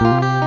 ส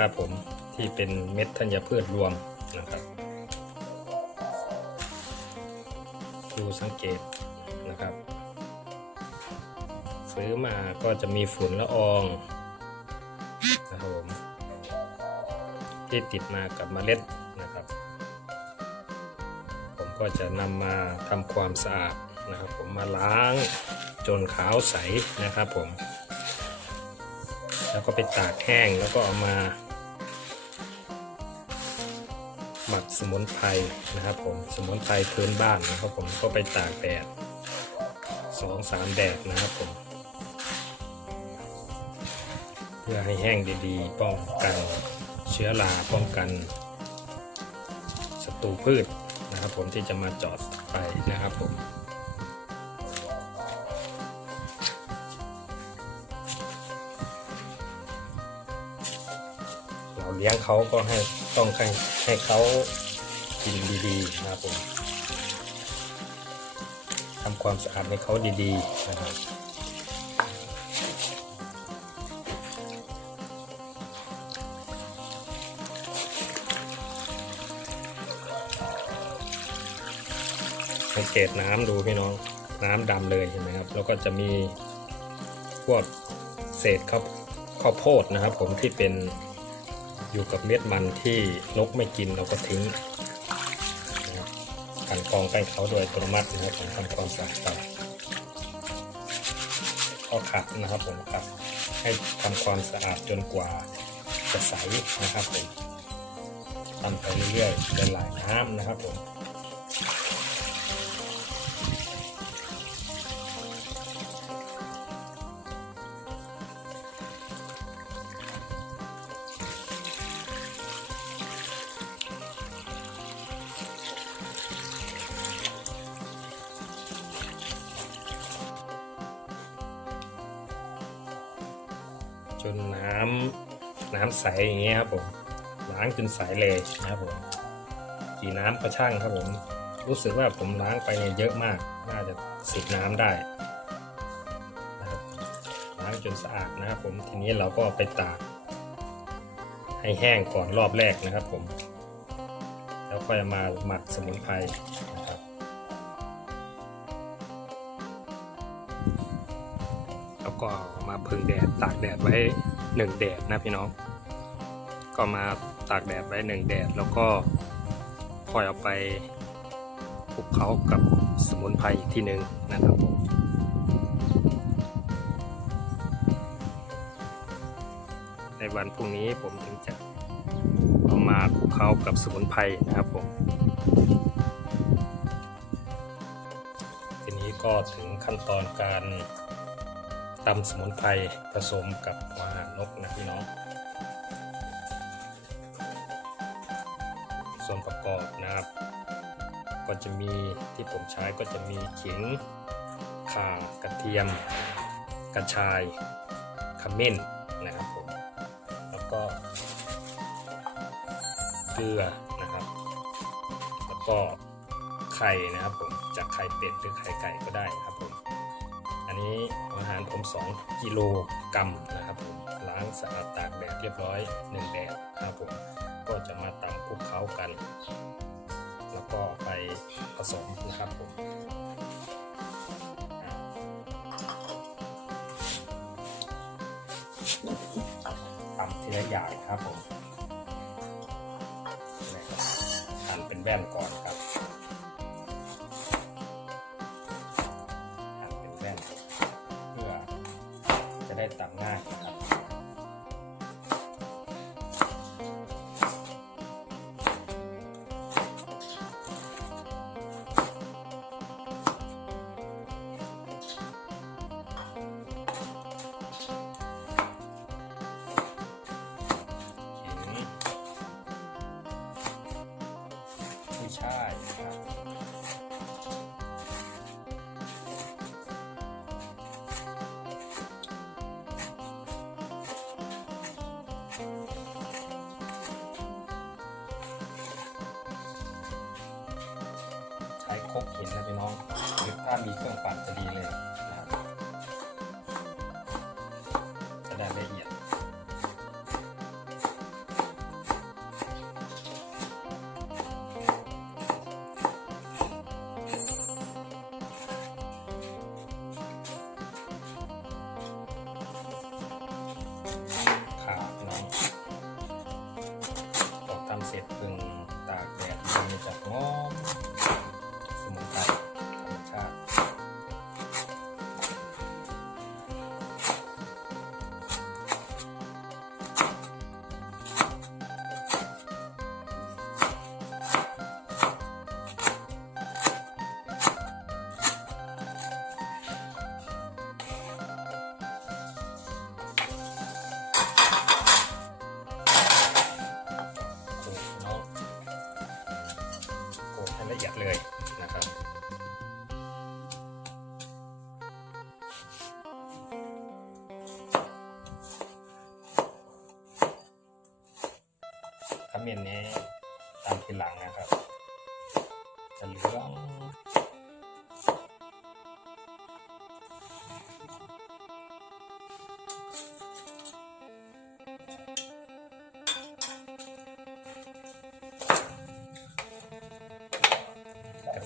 นะครับผมที่เป็นเม็ดธัญพืชรวมนะครับดูสังเกตนะครับ ซื้อมาก็จะมีฝุ่นละอองนะครับผมที่ติดมากับเมล็ดนะครับ ผมก็จะนำมาทำความสะอาดนะครับผมมาล้างจนขาวใสนะครับผม แล้วก็ไปตากแห้งแล้วก็เอามา หมักสมุนไพรนะครับผมสมุนไพรพื้นบ้านนะครับผมก็ไปตากแดดสองสามแดดนะครับผม เพื่อให้แห้งดีๆ ป้องกันเชื้อราป้องกันศัตรูพืชนะครับผมที่จะมาจอดไปนะครับผม เลี้ยงเขาก็ให้ต้องให้ให้เขากินดีๆนะครับผมทำความสะอาดให้เขาดีๆนะครับสังเกตน้ำดูพี่น้องน้ำดำเลยเห็นไหมครับ แล้วก็จะมีพวกเศษข้าวข้าวโพดนะครับ ผมที่เป็น อยู่กับเม็ดมันที่นกไม่กินเราก็ทิ้งนะครับกันกรองใกล้เขาโดยอัตโนมัตินะครับผมทำความสะอาดไปก็ขัดนะครับผมขัดให้ทำความสะอาดจนกว่าจะใสนะครับผมทำไปเรื่อยๆเป็นหลายน้ำนะครับผม น้ำใสอย่างเงี้ยครับผมล้างจนใสเลยนะครับผมกี่น้ำก็ช่างครับผมรู้สึกว่าผมล้างไปเนี่ยเยอะมาก น่าจะสิบน้ำได้นะครับล้างจนสะอาดนะครับผมทีนี้เราก็ไปตากให้แห้งก่อนรอบแรกนะครับผม แล้วค่อยมาหมักสมุนไพรนะครับแล้วก็มาพึ่งแดดตากแดดไว้ หนึ่งแดดนะพี่น้อง ก็มาตากแดดไว้หนึ่งแดดแล้วก็ค่อยเอาไปคลุกเคล้ากับสมุนไพรอีกทีหนึ่งนะครับผมในวันพรุ่งนี้ผมถึงจะเอามาคลุกเคล้ากับสมุนไพรนะครับผมทีนี้ก็ถึงขั้นตอนการ ตำสมุนไพรผสมกับหัวหางนกนะพี่น้อง ส่วนประกอบนะครับ ก็จะมีที่ผมใช้ก็จะมีขิงข่ากระเทียม กระชายขมิ้นนะครับผมแล้วก็เกลือนะครับ แล้วก็ไข่นะครับผมจากไข่เป็ดหรือไข่ไก่ก็ได้ครับ อันนี้อาหารผม 2กิโลกรัมนะครับผมล้างสะอาดตากแดดเรียบร้อย1แดดครับผมก็จะมาตำคลุกเคล้ากัน แล้วก็ไปผสมนะครับผมตำทีละอย่างครับผมหั่นเป็นแว่นก่อนครับ ครกหินนะพี่น้อง หรือถ้ามีเครื่องปั่นจะดีเลยนะครับจะได้ละเอียดขาพี่น้องพอทำเสร็จพึงตากแดดมันจะงอ อียดเลยนะครับขมิ้นนี้ตามทีหลังนะครับจะ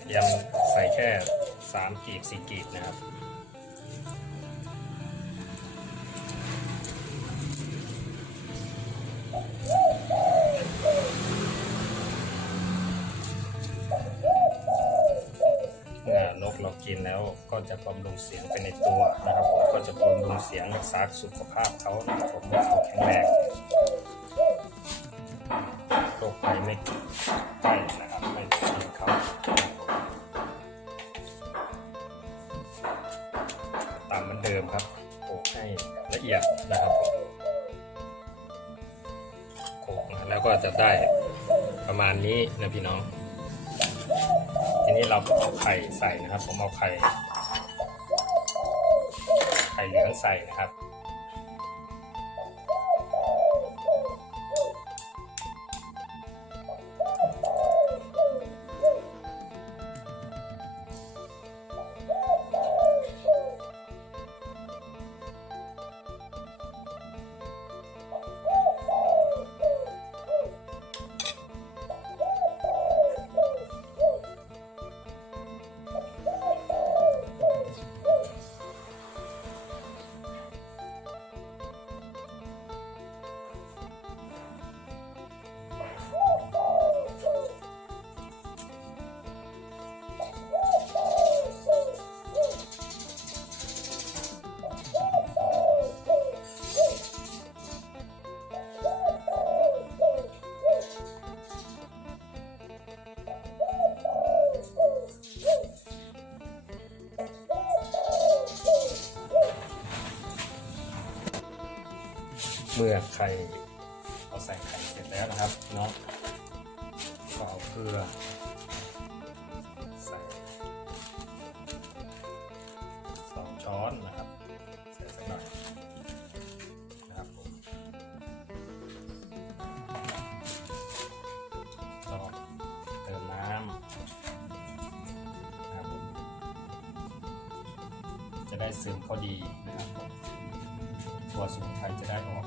กระเทียมใส่แค่สามกีบสี่กีบนะครับเมื่อนกเรากินแล้วก็จะบำรุงเสียงไปในตัวนะครับผมก็จะบำรุงเสียงรักษาสุขภาพเขานะครับผมให้เขาแข็งแรงโรคภัยไม่ นะพี่น้อง ทีนี้เราก็เอาไข่ใส่นะครับ ผมเอาไข่ ไข่เหลืองใส่นะครับ เมื่อไข่เราใส่ไข่เสร็จแล้วนะครับเนาะก็เอาเกลือใส่สองช้อนนะครับใส่สักหน่อยนะครับผมก็เติมน้ำนะครับผมจะได้ซึมเข้าดีนะครับตัวสมุนไพรจะได้ออก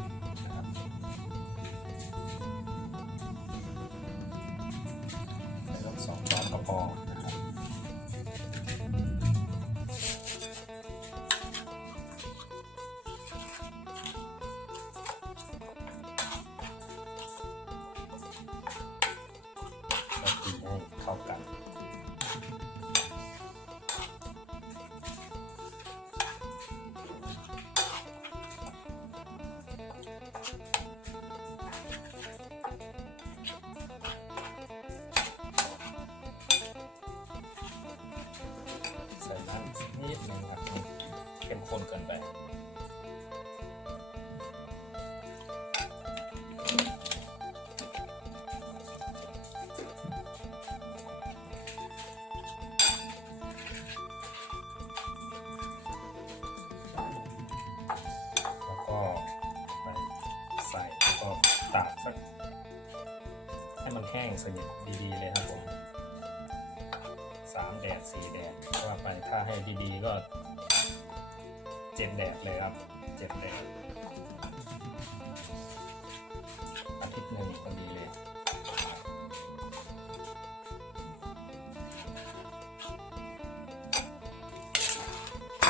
สามแดดสี่แดดว่าไปถ้าให้ดีๆก็เจ็ดแดดเลยครับเจ็ดแดดอาทิตย์หนึ่งพอดีเลย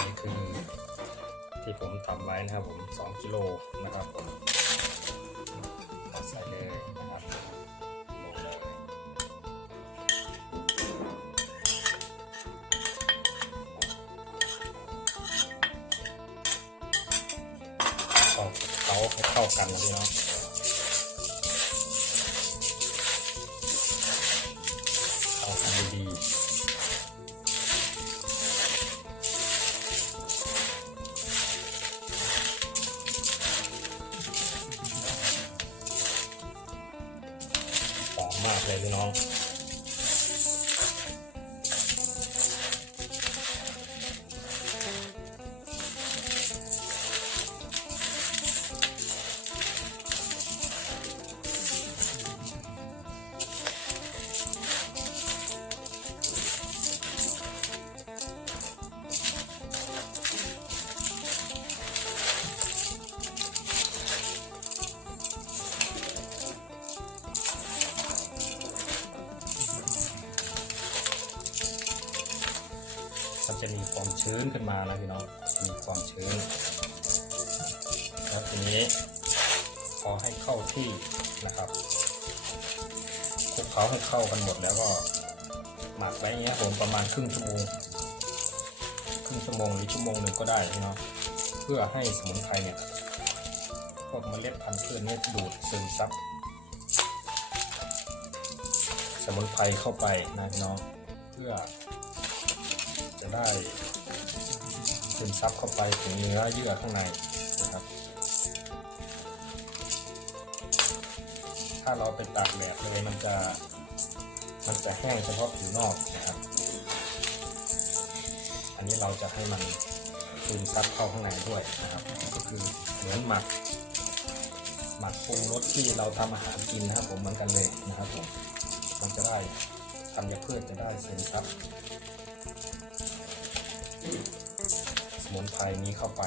นี่คือที่ผมทำไว้นะครับผม2กิโลนะครับผม กันนะพี่น้อง มันจะมีความชื้นขึ้นมานะพี่น้องมีความชื้น แล้วทีนี้พอให้เข้าที่นะครับคลุกเคล้าให้เข้ากันหมดแล้วก็หมักไว้อย่างเงี้ยผมประมาณครึ่งชั่วโมงครึ่งชั่วโมงหรือชั่วโมงหนึ่งก็ได้พี่น้องเพื่อให้สมุนไพรเนี่ยพวกเมล็ดพันธุ์พืชเนี่ยดูดซึมซับสมุนไพรเข้าไปนะพี่น้องเพื่อ จะได้ซึมซับเข้าไปถึงเนื้อเยื่อข้างในนะครับ ถ้าเราไปตากแดดเลยมันจะมันจะแห้งเฉพาะผิวนอกนะครับ อันนี้เราจะให้มันซึมซับเข้าข้างในด้วยนะครับ ก็คือเหมือนหมัก หมักปรุงรสที่เราทำอาหารกินนะครับ ผมเหมือนกันเลยนะครับผมมันจะได้ธัญพืชจะได้ซึมซับ มุนไพรนี้เข้าไป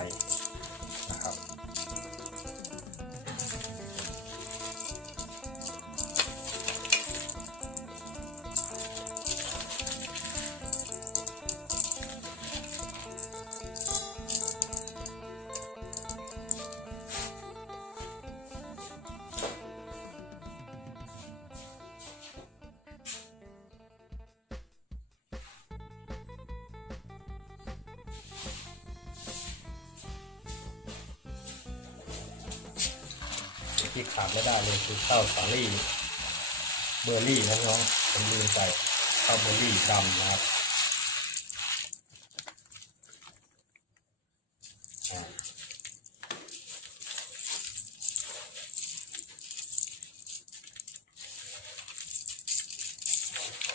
ที่ขาดไม่ได้เลยคือข้าวสาลี่เบอร์รี่นะน้องผมลืมไปข้าวเบอร์รี่ดำนะครับ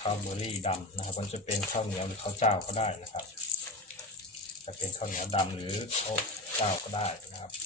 ข้าวเบอร์รี่ดำนะครับ มันจะเป็นข้าวเหนียวหรือข้าวเจ้าก็ได้นะครับ จะเป็นข้าวเหนียวดำหรือข้าวเจ้าก็ได้นะครับ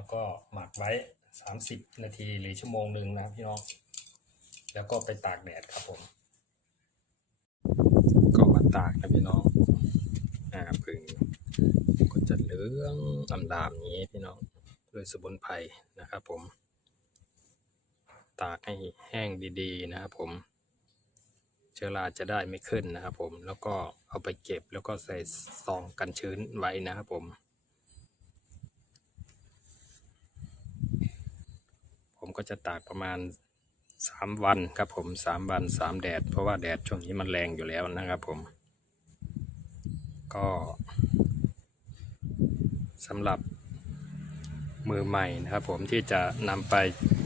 แล้วก็หมักไว้ 30 นาทีหรือชั่วโมงหนึ่งนะครับพี่น้อง แล้วก็ไปตากแดดครับผม ก็มาตากนะพี่น้องอ่าผึ่งก็จะเหลืองดำดำอย่างนี้พี่น้องด้วยสมุนไพรนะครับผม ตากให้แห้งดีๆนะครับผมเชื้อราจะได้ไม่ขึ้นนะครับผมแล้วก็เอาไปเก็บแล้วก็ใส่ซองกันชื้นไว้นะครับผม ผม ก็จะตากประมาณสามวันครับผมสามวันสามแดด เพราะว่าแดดช่วงนี้มันแรงอยู่แล้วนะครับผม ก็สำหรับมือใหม่นะครับผมที่จะนำไป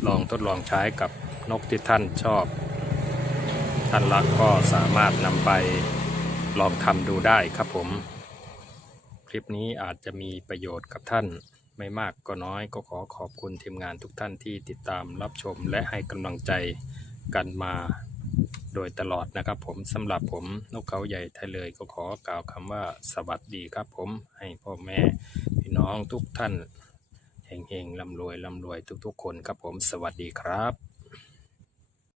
ลองทดลองใช้กับนกที่ท่านชอบ ท่านรักก็สามารถนำไปลองทำดูได้ครับผม คลิปนี้อาจจะมีประโยชน์กับท่าน ไม่มากก็น้อยก็ขอขอบคุณทีมงานทุกท่านที่ติดตามรับชมและให้กำลังใจกันมาโดยตลอดนะครับผมสำหรับผมนกเขาใหญ่ไทยเลยก็ขอกล่าวคำว่าสวัสดีครับผมให้พ่อแม่พี่น้องทุกท่านเฮงๆร่ำรวยร่ำรวยทุกๆคนครับผมสวัสดีครับ